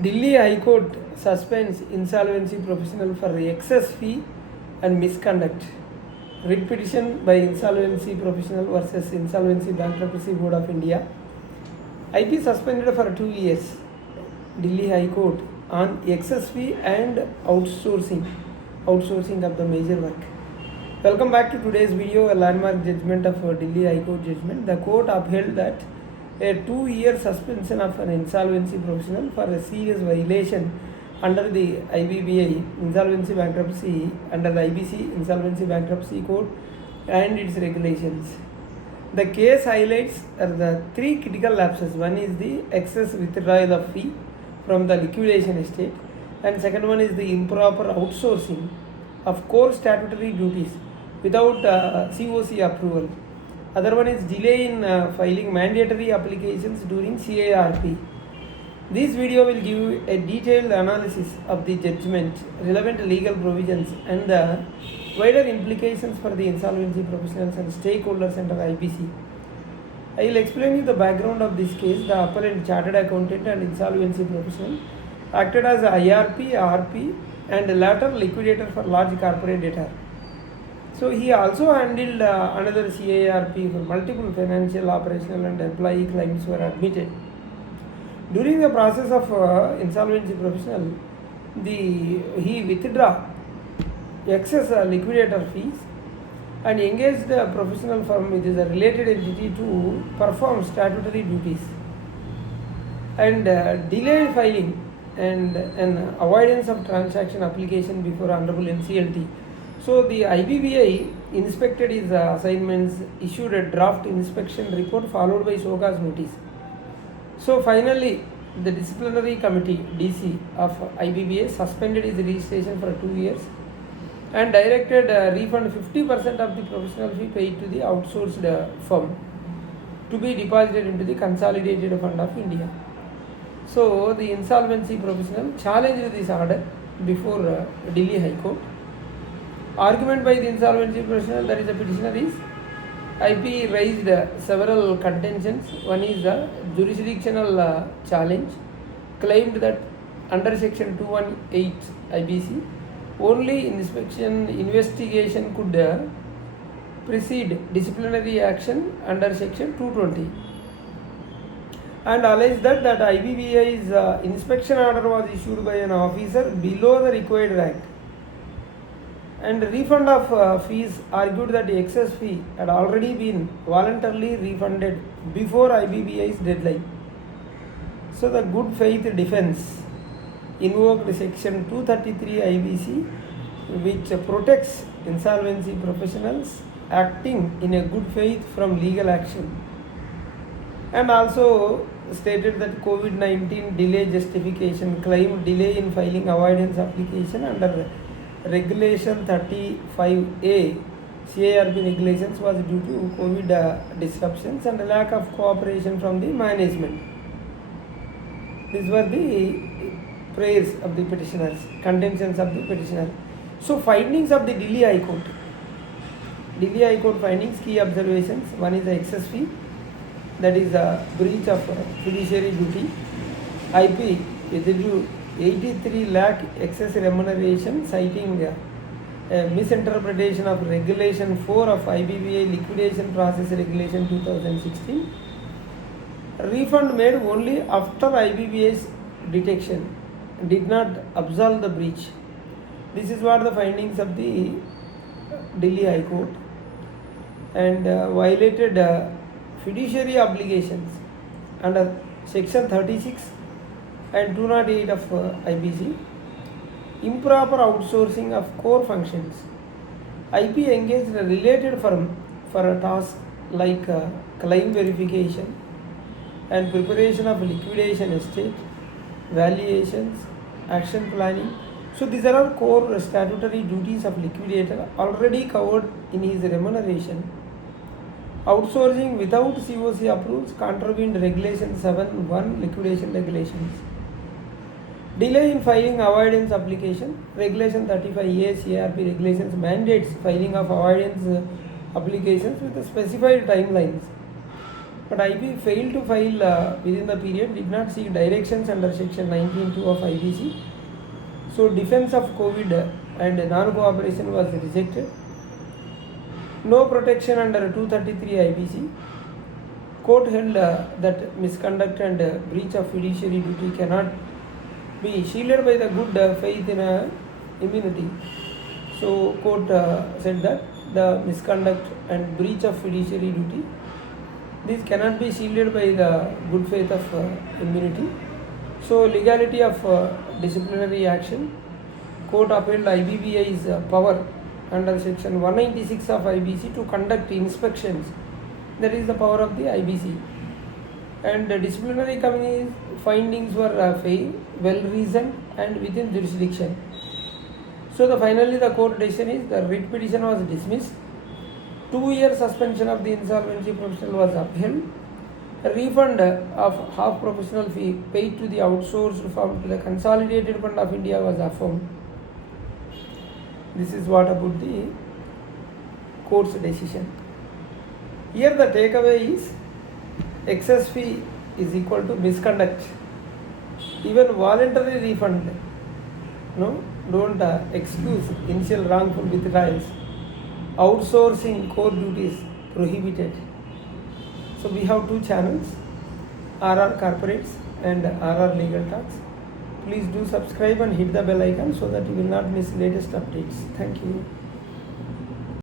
Delhi High Court suspends Insolvency Professional for excess fee and misconduct. Writ petition by Insolvency Professional versus Insolvency Bankruptcy Code of India. IP suspended for 2 years. Delhi High Court on excess fee and outsourcing of the major work. Welcome back to today's video, a landmark judgment of Delhi High Court judgment. The court upheld that a 2-year suspension of an insolvency professional for a serious violation under the IBBI, Insolvency Bankruptcy, under the IBC, Insolvency Bankruptcy Code and its regulations. The case highlights the 3 critical lapses. One is the excess withdrawal of fee from the liquidation estate, and second one is the improper outsourcing of core statutory duties without COC approval. Other one is delay in filing mandatory applications during CIRP. This video will give you a detailed analysis of the judgment, relevant legal provisions and the wider implications for the insolvency professionals and stakeholders under IBC. I will explain you the background of this case. The appellant, chartered accountant and insolvency professional, acted as IRP, RP and later liquidator for large corporate debtor. So he also handled another CIRP for multiple financial, operational and employee claims were admitted. During the process of insolvency professional, he withdraw excess liquidator fees and engaged a professional firm which is a related entity to perform statutory duties and delayed filing and an avoidance of transaction application before Honorable NCLT. So the IBBI inspected his assignments, issued a draft inspection report followed by show cause notice. So finally, the disciplinary committee DC of IBBI suspended his registration for 2 years and directed refund 50% of the professional fee paid to the outsourced firm to be deposited into the consolidated fund of India. So the insolvency professional challenged this order before Delhi High Court. Argument by the insolvency professional, that is the petitioner, is IP raised several contentions. One is the jurisdictional challenge, claimed that under section 218 IBC, only investigation could precede disciplinary action under section 220, and alleged that IBBI's inspection order was issued by an officer below the required rank. And refund of fees, argued that the excess fee had already been voluntarily refunded before IBBI's deadline. So the good faith defense invoked section 233 IBC, which protects insolvency professionals acting in a good faith from legal action, and also stated that COVID-19 delay justification claim, delay in filing avoidance application under Regulation 35A CIRP regulations was due to COVID disruptions and lack of cooperation from the management. These were the prayers of the petitioners, contentions of the petitioner. So findings of the Delhi High Court. Delhi High Court findings, key observations. One is the excess fee, that is the breach of fiduciary duty. IP withdrew 83 lakh excess remuneration, citing a misinterpretation of Regulation 4 of IBBI Liquidation Process Regulation 2016. Refund made only after IBBI's detection, did not absolve the breach. This is what the findings of the Delhi High Court, and violated fiduciary obligations under section 36 and 208 of IBC. Improper outsourcing of core functions. IP engaged a related firm for a task like claim verification and preparation of liquidation estate, valuations, action planning. So these are all core statutory duties of liquidator already covered in his remuneration. Outsourcing without COC approvals contravened Regulation 7(1) liquidation regulations. Delay in filing avoidance application. Regulation 35A CIRP regulations mandates filing of avoidance applications with specified timelines. But IB failed to file within the period, did not seek directions under section 19(2) of IBC. So defense of COVID and non-cooperation was rejected. No protection under 233 IBC. Court held that misconduct and breach of fiduciary duty cannot be shielded by the good faith in immunity. So court said that the misconduct and breach of fiduciary duty, these cannot be shielded by the good faith of immunity. So legality of disciplinary action, court upheld IBBI's power under section 196 of IBC to conduct inspections. That is the power of the IBC. And the disciplinary committee findings were fair, well reasoned and within jurisdiction. So finally the court decision is the writ petition was dismissed. 2-year suspension of the insolvency professional was upheld. A refund of half professional fee paid to the outsourced firm to the Consolidated Fund of India was affirmed. This is what about the court's decision. Here the takeaway is excess fee is equal to misconduct. Even voluntary refund, don't excuse initial wrongful withdrawals. Outsourcing core duties prohibited. So we have 2 channels, RR Corporates and RR Legal Talks. Please do subscribe and hit the bell icon so that you will not miss latest updates. Thank you.